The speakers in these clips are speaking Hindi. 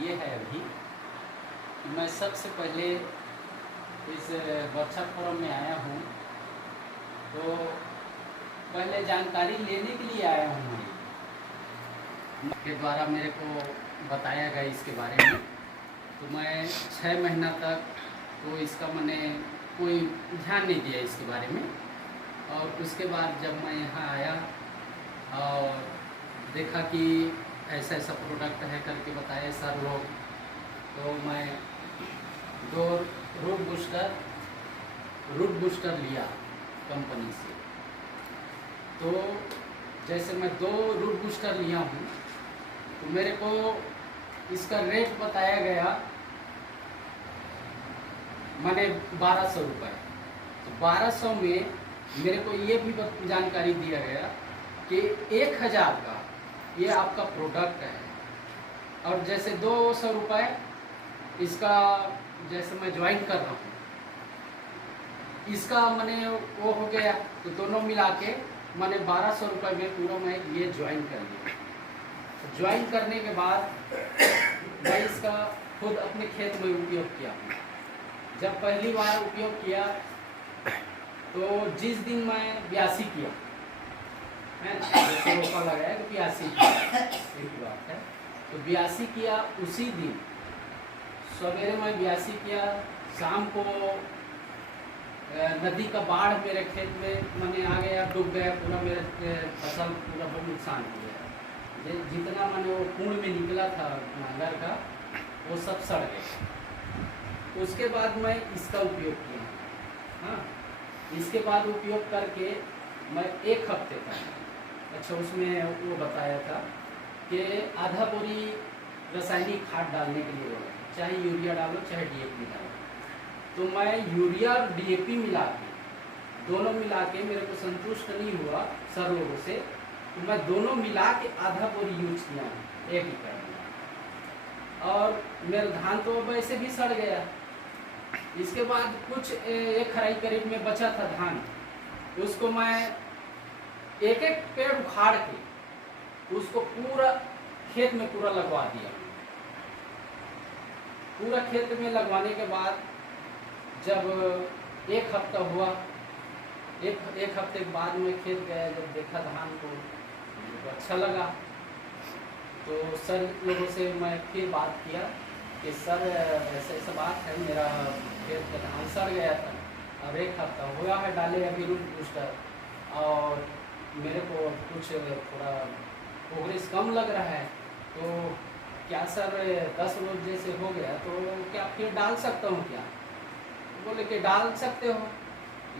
ये है अभी मैं सबसे पहले इस वर्षा फोरम में आया हूँ, तो पहले जानकारी लेने के लिए आया हूँ मैं के द्वारा मेरे को बताया गया इसके बारे में। तो मैं 6 महीना तक तो इसका मैंने कोई ध्यान नहीं दिया इसके बारे में, और उसके बाद जब मैं यहाँ आया और देखा कि ऐसा ऐसा प्रोडक्ट है करके बताए सर लोग, तो मैं 2 रूट बूस्टर लिया कंपनी से। तो जैसे मैं 2 रूट बूस्टर लिया हूँ, तो मेरे को इसका रेट बताया गया मैंने 1200 रुपये। तो 1200 में मेरे को ये भी जानकारी दिया गया कि 1000 का ये आपका प्रोडक्ट है, और जैसे 200 रुपये इसका जैसे मैं ज्वाइन कर रहा हूँ, इसका मैंने वो हो गया। तो दोनों मिला के मैंने 1200 रुपये में पूरा मैं ये ज्वाइन कर लिया। तो ज्वाइन करने के बाद मैं इसका खुद अपने खेत में उपयोग किया। जब पहली बार उपयोग किया तो जिस दिन मैं 82 किया है ना, जैसे रोपा लगाया तो 82 किया, एक बात है। तो 82 किया, उसी दिन सवेरे मैं 82 किया, शाम को नदी का बाढ़ मेरे खेत में मैंने आ गया, डूब गया पूरा, मेरा फसल पूरा बहुत नुकसान हो गया। जितना मैंने वो कुंड में निकला था नांगर का, वो सब सड़ गया। उसके बाद मैं इसका उपयोग किया। हाँ, इसके बाद उपयोग करके मैं 1 हफ्ते तक, अच्छा उसमें वो बताया था कि आधा बोरी रासायनिक खाद डालने के लिए बोला, चाहे यूरिया डालो चाहे डीएपी डालो। तो मैं यूरिया और डीएपी मिला के, दोनों मिला के मेरे को संतुष्ट नहीं हुआ सर लोगों से, तो मैं दोनों मिला के आधा बोरी यूज किया 1 एकड़ में, और मेरा धान तो वैसे भी सड़ गया। इसके बाद कुछ 1 खराई करीब में बचा था धान, उसको मैं एक पेड़ उखाड़ के उसको पूरा खेत में पूरा लगवा दिया। पूरा खेत में लगवाने के बाद जब 1 हफ्ता हुआ, एक हफ्ते के बाद में खेत गया, जब देखा धान को तो अच्छा लगा। तो सर लोगों से मैं फिर बात किया कि सर ऐसा ऐसा बात है, मेरा खेत का धान सड़ गया था, अब 1 हफ्ता हुआ है डाले अभी रूट बूस्टर, और मेरे को कुछ थोड़ा प्रोग्रेस कम लग रहा है, तो क्या सर 10 रोज जैसे हो गया तो क्या फिर डाल सकता हूँ क्या? बोले कि डाल सकते हो,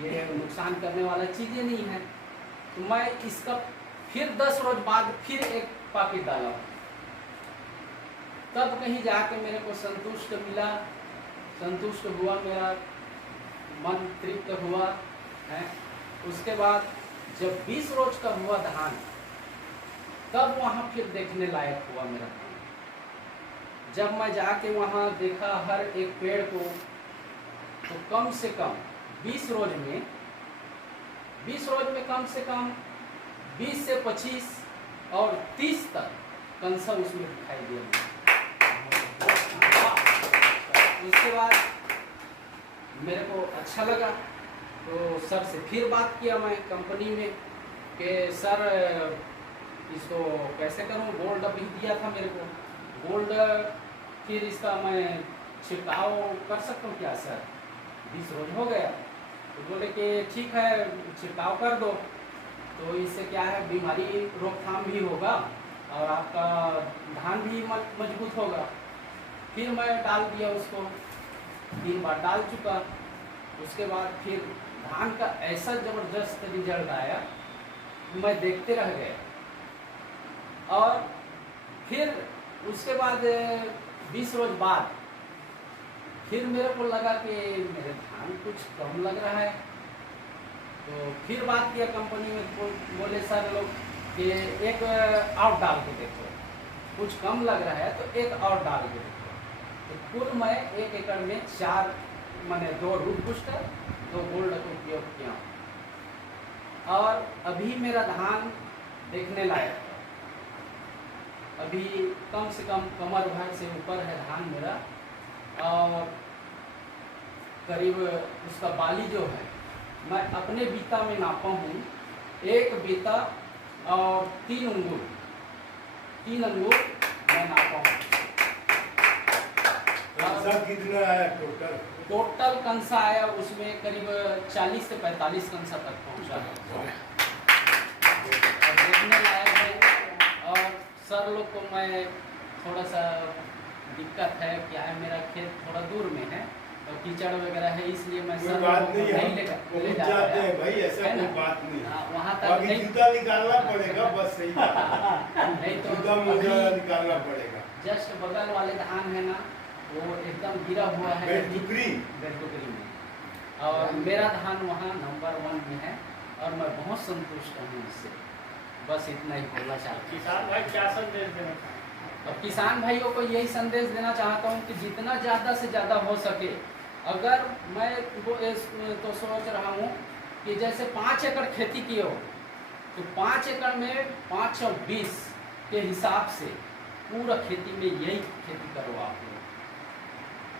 ये नुकसान करने वाला चीज़ें नहीं है। तो मैं इसका फिर 10 रोज बाद फिर 1 पैकेट डाला, तब कहीं जाके मेरे को संतुष्ट मिला, संतुष्ट हुआ, मेरा मन तृप्त हुआ है। उसके बाद जब 20 रोज का हुआ धान, तब वहाँ फिर देखने लायक हुआ मेरा धान। जब मैं जाके वहाँ देखा हर एक पेड़ को, तो कम से कम 20 रोज में कम से कम 20 से 25 और 30 तक कंसा उसमें दिखाई दिया। उसके बाद मेरे को अच्छा लगा, तो सर से फिर बात किया मैं कंपनी में कि सर इसको कैसे करूं, गोल्ड अभी दिया था मेरे को, गोल्ड फिर इसका मैं छिड़काव कर सकता हूं क्या सर? 20 रोज हो गया। तो बोले कि ठीक है छिड़काव कर दो, तो इससे क्या है बीमारी रोकथाम भी होगा और आपका धान भी मजबूत होगा। फिर मैं डाल दिया उसको, 3 बार डाल चुका। उसके बाद फिर धान का ऐसा ज़बरदस्त रिजल्ट आया, मैं देखते रह गया। और फिर उसके बाद 20 रोज बाद फिर मेरे को लगा कि मेरे धान कुछ कम लग रहा है। तो फिर बात किया कंपनी में, बोले सर लोग कि 1 और डाल के देखो, कुछ कम लग रहा है तो 1 और डाल के देखो। तो कुल मैं 1 एकड़ में 4 मैंने 2 रूट बूस्टर 2 गोल्ड का उपयोग किया, और अभी मेरा धान देखने लायक है। अभी कम से कम कमर भर से ऊपर है धान मेरा, और करीब उसका बाली जो है मैं अपने बीता में नापा हूँ, एक बीता और 3 अंगूर मैं नापा हूँ। कितना आया टोटल? टोटल कंसा आया उसमें करीब 40 से 45 कंसा तक पहुँचा है। और देखने लायक है। और सर लोग को मैं थोड़ा सा दिक्कत है, क्या है मेरा खेत थोड़ा दूर में है तो कीचड़ वगैरह है, इसलिए मैं सर लोग को नहीं ले जाते हैं भाई, ऐसा कोई बात नहीं। वहाँ तक नहीं, जूता निकालना पड़ेगा बस, सही बात है। नहीं तो जूता मोजा निकालना पड़ेगा। जस्ट बगल वाले धान है ना, वो एकदम गिरा हुआ है टुकड़ी में, और मेरा धान वहाँ नंबर 1 में है और मैं बहुत संतुष्ट हूँ इससे। बस इतना ही बोलना चाहता हूँ। किसान भाई क्या संदेश देना चाहते हैं? अब किसान भाइयों को यही संदेश देना चाहता हूँ कि जितना ज़्यादा से ज़्यादा हो सके, अगर मैं तो सोच रहा हूँ कि जैसे 5 एकड़ खेती किए हो तो 5 एकड़ में 520 के हिसाब से पूरा खेती में यही खेती करो आप लोग।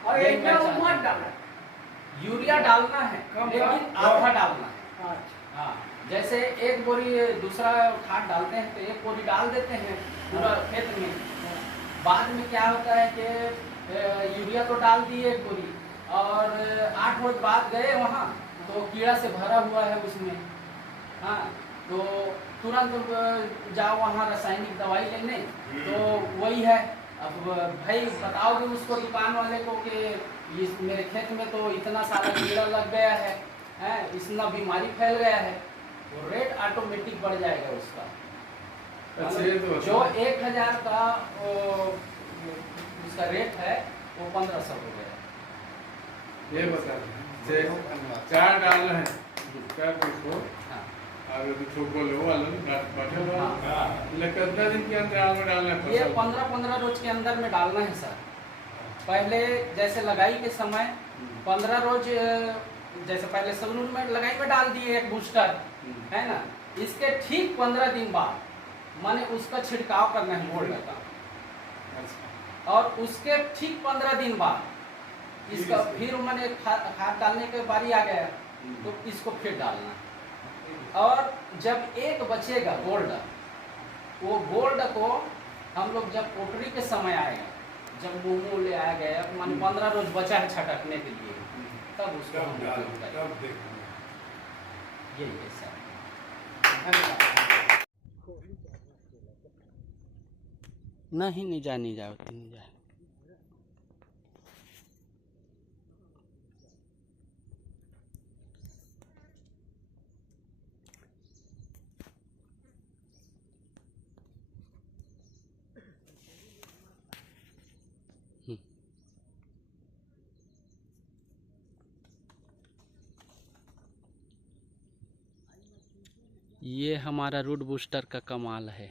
और यही एक मैं में चाहता मत हूँ। डालना, यूरिया डालना है लेकिन आधा डालना है। अच्छा हाँ, जैसे एक बोरी दूसरा खाद डालते हैं तो एक बोरी डाल देते हैं पूरा खेत में। बाद में क्या होता है कि यूरिया तो डाल दिए एक बोरी, और 8 रोज बाद गए वहाँ तो कीड़ा से भरा हुआ है उसमें। हाँ, तो तुरंत जाओ वहाँ रासायनिक दवाई लेने, तो वही है। अब भाई बताओगे उसको दुकान वाले को कि इस मेरे खेत में तो इतना सारा कीड़ा लग गया है, इतना बीमारी फैल गया है, तो रेट ऑटोमेटिक बढ़ जाएगा उसका। अच्छा, जो 1000 का उसका रेट है वो 1500 हो गया। ये बता, 4 डालना है क्या को? हाँ, और तो बोलो वाला बैठे वाला हाँ। कितना दिन के अंतराल में डालना है? ये 15-15 रोज के अंदर में डालना है सर। पहले जैसे लगाई के समय 15 रोज, जैसे पहले सगुन में लगाई में डाल दिए एक बूस्टर, है ना, इसके ठीक 15 दिन बाद मैंने उसका छिड़काव करना है गोल्ड का, और उसके ठीक 15 दिन बाद इसका फिर मैंने खाद डालने के बारी आ गया तो इसको फिर डालना। और जब एक बचेगा गोल्ड, वो गोल्ड को हम लोग जब पोटरी के समय आएगा, जब मुँह ले आया गया मान 15 रोज बचा है छटकने के लिए, तब उसको हम डालेंगे। यही है सर। नहीं जा नहीं जा। ये हमारा रूट बूस्टर का कमाल है।